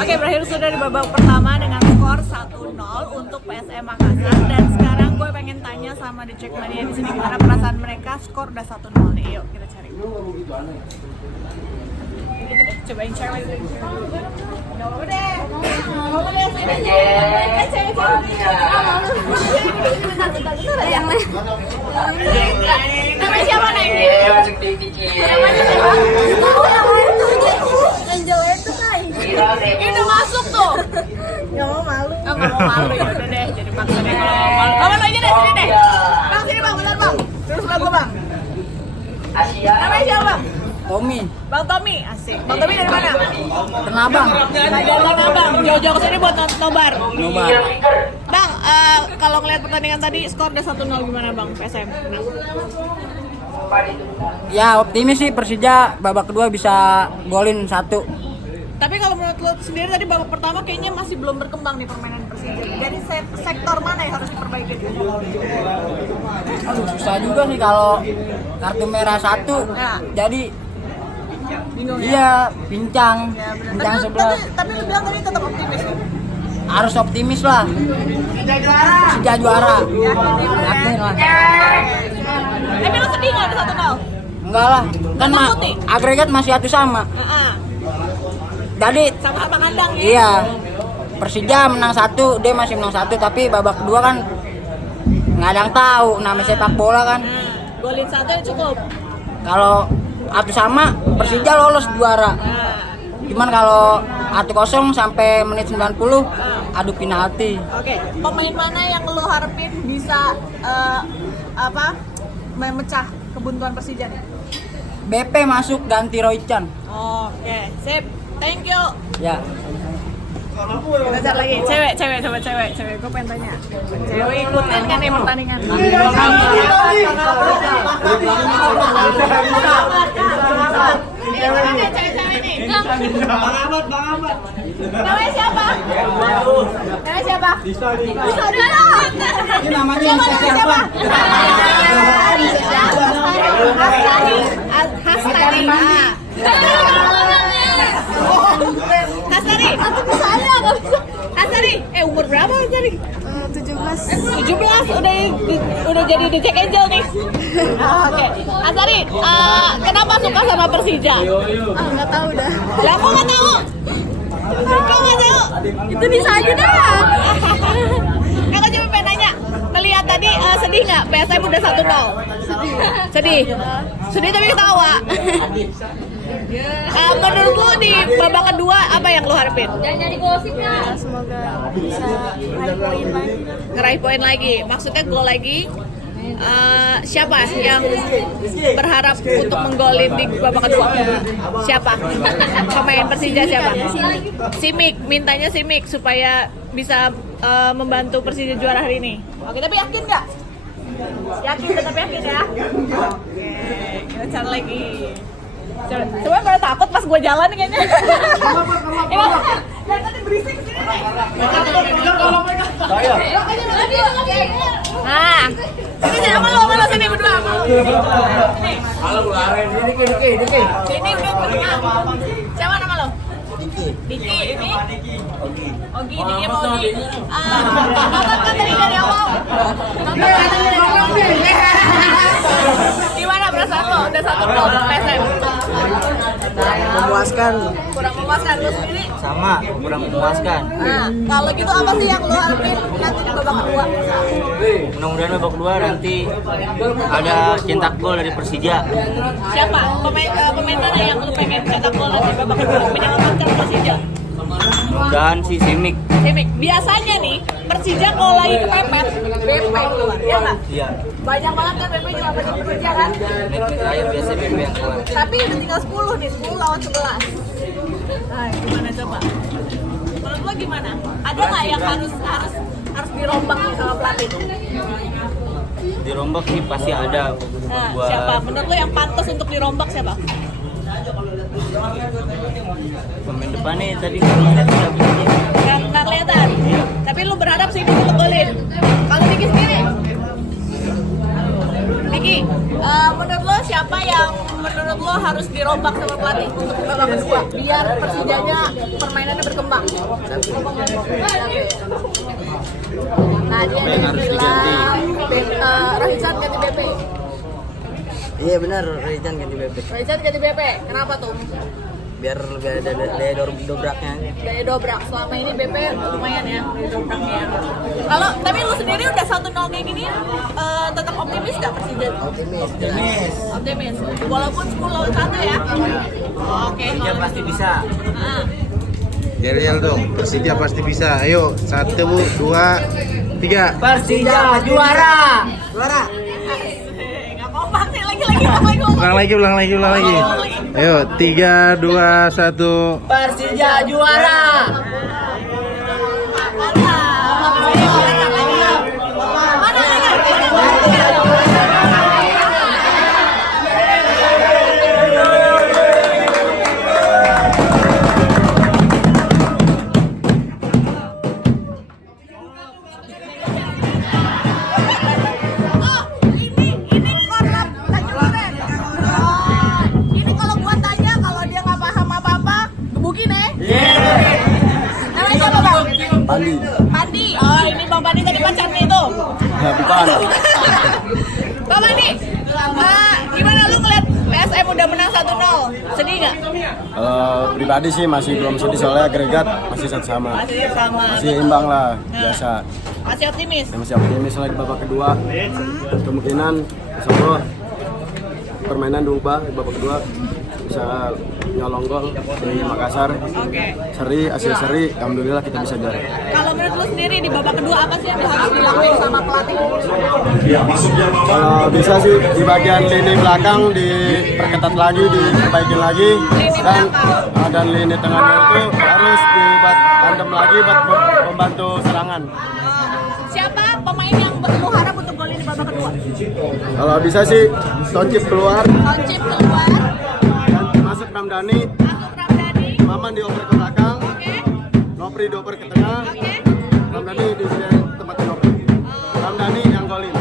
Oke, berakhir sudah di babak pertama dengan skor 1-0 untuk PSM Makassar. Dan sekarang gue pengen tanya sama di Jackmania di sini gimana perasaan mereka, skor udah 1-0 nih. Yuk kita cari. Cobain cewek. Gak apa-apa deh. Gak apa-apa deh. Namanya siapa nih? Namanya siapa? Angel itu kai. Itu masuk tuh. Gak mau malu. Gak mau malu ya udah deh. Jadi paksa deh kalau mau malu. Kamu aja deh sini deh. Bang sini bang, bentar bang. Terus lagu bang. Namanya siapa bang? Tommy. Bang Tommy, asik. Bang Tommy dari mana? Tenabang. Dari Tanabang. Jauh-jauh kesini buat nobar. Nobar. Bang, kalau ngeliat pertandingan tadi skor udah 1-0 gimana bang PSM? Ya optimis sih Persija babak kedua bisa golin 1. Tapi kalau menurut lo sendiri tadi babak pertama kayaknya masih belum berkembang nih permainan Persija. Dari sektor mana yang harus diperbaiki? Aduh susah juga sih kalau kartu merah 1. Ya. Jadi Bingung ya? iya pincang, Ya, benar. pincang sebelah. Tapi lu bilang tadi tetap optimis. Harus optimis lah. Persija juara. Yakin lah. Tapi lu sedih nggak ada 1-0? Enggak lah, kan Tetap putih? agregat masih satu sama. Jadi Sama-sama kandang ya? iya Persija menang 1, dia masih menang 1, tapi babak kedua kan nggak ada yang tahu namanya sepak bola kan. Golin 1 yang cukup. Kalau atu sama Persija lolos juara. Cuman kalau 1-0 sampai menit 90 adu penalti. Oke, pemain mana yang lo harapin bisa memecah kebuntuan Persija nih? BP masuk ganti Roy Chan. Oke, sip. Thank you. Ya. Kita cari lagi. Cewek. Gue pengen tanya. Cewek ikutin kan nih pertandingan? Cewek-cewek nih. Bang Ahmad. Namanya siapa? Bisa dulu. Ini namanya siapa? Hastari. Hastari, umur berapa Hastari? 17 udah jadi The Jack Angel nih. Oke. Hastari, kenapa suka sama Persija? Nggak tahu dah. Lah kok nggak tahu? Itu bisa aja dah. Aku cuma pengen nanya, melihat tadi sedih nggak PSM udah 1-0? Sedih tapi ketawa. Menurut lu di babak kedua apa yang lu harapin? Jangan nyari gosipnya. Semoga bisa raih poin lagi. Ngeraih poin lagi, maksudnya gol lagi. Siapa yang berharap untuk menggolin di babak kedua? Siapa? Pemain Persija siapa? Simic, mintanya Simic supaya bisa membantu Persija juara hari ini. Oke, tapi yakin nggak? Tetap yakin ya? Oke, kita cari lagi. Coba pada takut pas gue jalan kayaknya. Jangan tadi berisik sini nih. Nah, sini sama lo sini berdua. Sini. Halo Bu Aren, Diki. Sini udah berdua. Siapa nama lo? Diki. Ini? Ogi, Diki sama Ogi. Nonton kan tadi dari awal. Gimana perasaan lo? Udah 1-0 PSM. Memuaskan. Kurang memuaskan lo sendiri? Sama, kurang memuaskan. Nah, kalau gitu apa sih yang lo harapin nanti di babak kedua? Mudah-mudahan babak kedua nanti ada cetak gol dari Persija. Siapa? Pemain mana yang lo pengen cetak gol nanti babak kedua menyelamatkan Persija? Mudah-mudahan si Simic. Biasanya nih Persija kalau lagi kepepet, BP keluar, ya nggak? Iya. Banyak banget kan BP nyelamatin Persija kan? Saya biasa BP yang keluar. Tapi udah tinggal 10 nih, 10 lawan 11. Nah, gimana coba? Menurut lo gimana? Ada nggak yang harus dirombak nih sama pelatih? Dirombak sih pasti ada. Nah, siapa? Menurut lo yang pantas untuk dirombak siapa? Pemain depan nih tadi ngeliat Nggak kelihatan. Tapi lu berharap sih ini untuk golin. Kalau Diki sendiri? Diki, menurut lo siapa yang menurut lo harus dirombak sama pelatih untuk babak kedua biar Persijanya permainannya berkembang? Tadi ada yang bilang Rahizan ganti BP. Iya benar, Rejan ganti BP. Rahizan ganti BP. Kenapa tuh? Biar lebih ada daya dobraknya. Daya dobrak. Selama ini BP lumayan ya dobraknya. Kalau tapi lu sendiri udah 1-0 kayak gini tetap optimis gak Persija? Optimis. Walaupun 10-1 ya. Oke. Persija pasti bisa. Ah. Yel dong, Persija pasti bisa. Ayo, 1, 2, 3. Persija juara. Nggak kompak nih lagi-lagi apa yang ngomong? Ulang lagi. Ayo, 3, 2, 1. Persija juara. Ini kalau gua tanya kalau dia nggak paham apa-apa, gebukin ya. Namanya siapa bang? Pandi. Pandi. Oh ini bang Pandi tadi pacarnya itu. Ya bukan. Bang Pandi, gimana lu ngeliat PSM udah menang 1-0? Sedih nggak? Kalau pribadi sih masih belum sedih soalnya agregat masih sama. Masih sama. Masih imbang lah, biasa. Masih optimis. Ya, masih optimis lagi babak kedua. Kemungkinan insya Allah permainan diubah di babak kedua bisa nyolong gol di Makassar. Oke. Hasil seri, alhamdulillah kita bisa juara. Kalau menurut lu sendiri di babak kedua apa sih yang harus dilakukan sama pelatih? Kalau bisa sih di bagian lini belakang diperketat lagi, diperbaiki lagi, dan lini tengahnya itu harus dibandem lagi buat membantu serangan. Siapa pemain yang lu harap untuk golin di babak kedua? Kalau bisa sih Toncip keluar, Toncip keluar, dan masuk Ramdhani, masuk Ramdhani. Maman dioper ke belakang, Oke. Nopri dioper ke tengah, Oke. Ramdhani di sini tempat Nopri. Ramdhani yang golin.